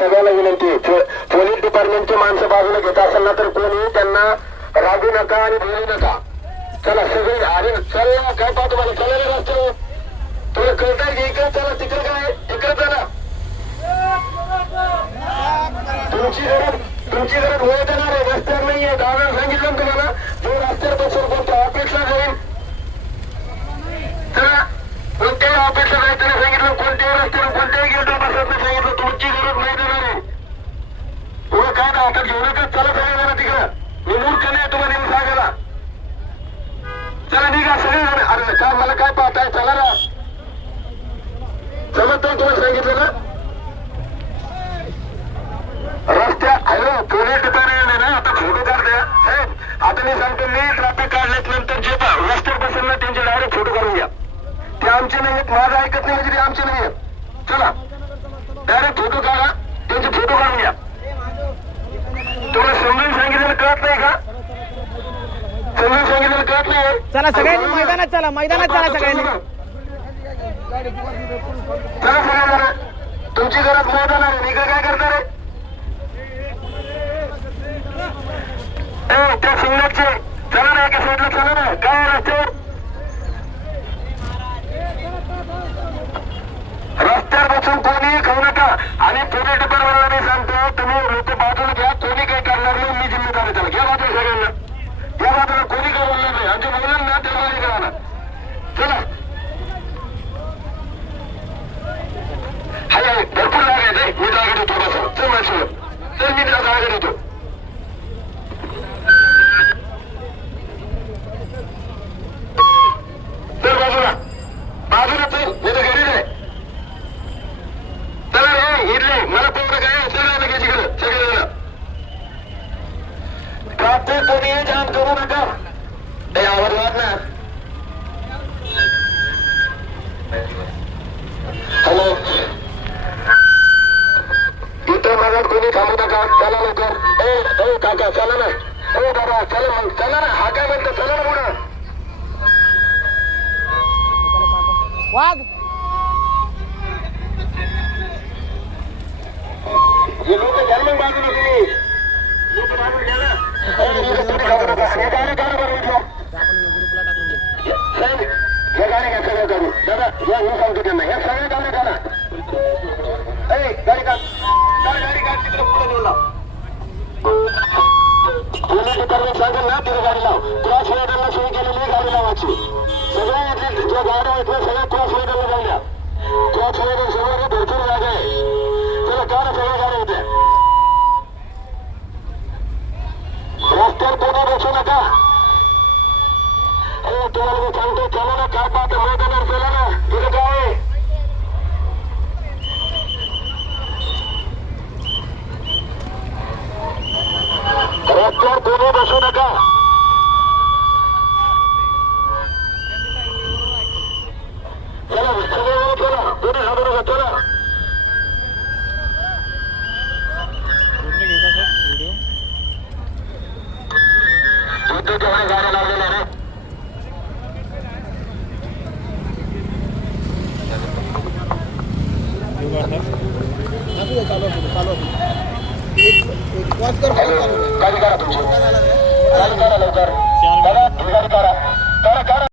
सगळ्याला विनंती आहे. पोलीस डिपार्टमेंटची माणसं बाजूला घेत असेल ना तर कोणी त्यांना रागू नका आणि बोलू नका. चला सगळे अरे चल काय पाहतो मला चला रे रस्त्यावर तुला कळताय की इकडे चला तिकडे काय? इकडे चला. तुमची गरज तुमची गरज होत येणार आहे रस्त्यावर नाहीये. दादा सांगितलं तुम्हाला जो रस्त्यावर बसून कोणत्या ऑफिसला जाईल चला कोणत्याही ऑफिसला जायचं सांगितलं कोणत्याही रस्त्यावर कोणत्याही गेटवर बसायचं सांगितलं तुमची गरज नाही देणार आहे पुढे काय ना हातात घेऊ नका चला सगळे जण तिकडं मी मूर्ख नाही तुम्हाला येऊन सांगायला चला निघा सगळे जण मला काय पाहताय चला ना समजतंय तुम्हाला सांगितलं ना? रस्त्या हॅलो पोलीस डिपार्टमेंट आहे ना? आता फोटो काढते. साहेब आता मी सांगतो मी ट्रॅफिक काढल्यानंतर जे पा- रस्त्यावर बसेल ना त्यांचे डायरेक्ट फोटो काढून घ्या. ते आमचे नाही आहेत माझं ऐकत नाही म्हणजे ते आमचे नाही आहेत चला डायरेक्ट फोटो काढा त्यांचे फोटो काढून घ्या. तुला समजून सांगितलेलं कळत नाही का? समजून सांगितलं चला सगळ्यांनी मैदानात चला मैदानात चला सगळ्यांनी. तुमची गरज मैदान आहे. इकडे काय करणार रे? त्या सिंगलचे चला ना एका साईडला चला ना. काय आहे रस्त्यावर? रस्त्यावर बसून कोणीही खाऊ नका. आणि पोलीस डिपार्टमेंटला मी सांगतो तुम्ही लोक बाजूला घ्या. कोणी काय करणार नाही मी जिम्मेदारी त्याला. घ्या बाजूला सगळ्यांना. या बाजूला कोणी काय बोलणार नाही आणि जे बोलणार ना त्याला मागे करा चला. हाय हाय भरपूर जागा आहे रे. मी जागा देतो थोडासा चल माझ्यासोबत चल मी तुला जागा देतो. चल बाजूला. बाजूला चल. मी तर घरी नाही चला रे इडले. मला पोरं काय सगळं लगेच इकडं सगळे जण ट्रॅफिक कोणी जाम करू नका. ते आवडणार ना थांबू नका चला लवकर. ए ए काका चला ना. ए बाबा चला मग चला ना. हा काय म्हणतो चला ना पुढं. वाघ. हे लोक मग बाजूला तुम्ही. लोक बाजूला नका. हे हे गाडी घ्या सगळं काढून दादा या मी सांगतो त्यांना. हे सगळे पोलीस डिपार्टमेंट सांगेल ना तिथे गाडी लाव. क्रॉस मैदानला सोय केलेली गाडी लावायची. सगळ्या इथले ज्या गाड्या आहेत ना सगळ्या क्रॉस मैदानला जाऊन क्रॉस मैदान समोर भरपूर जागा आहे. त्याला काढा सगळ्या गाड्या होत्या. रस्त्यावर कोणी बसू नका. ए तुम्हाला मी सांगतो चला ना काय पाहता मैदान ঘুরে সাদরে চলে দুটো গাড়ি লাগবে না রে गाड़ी करा तुमची गाडी करा लवकर करा गाडी करा करा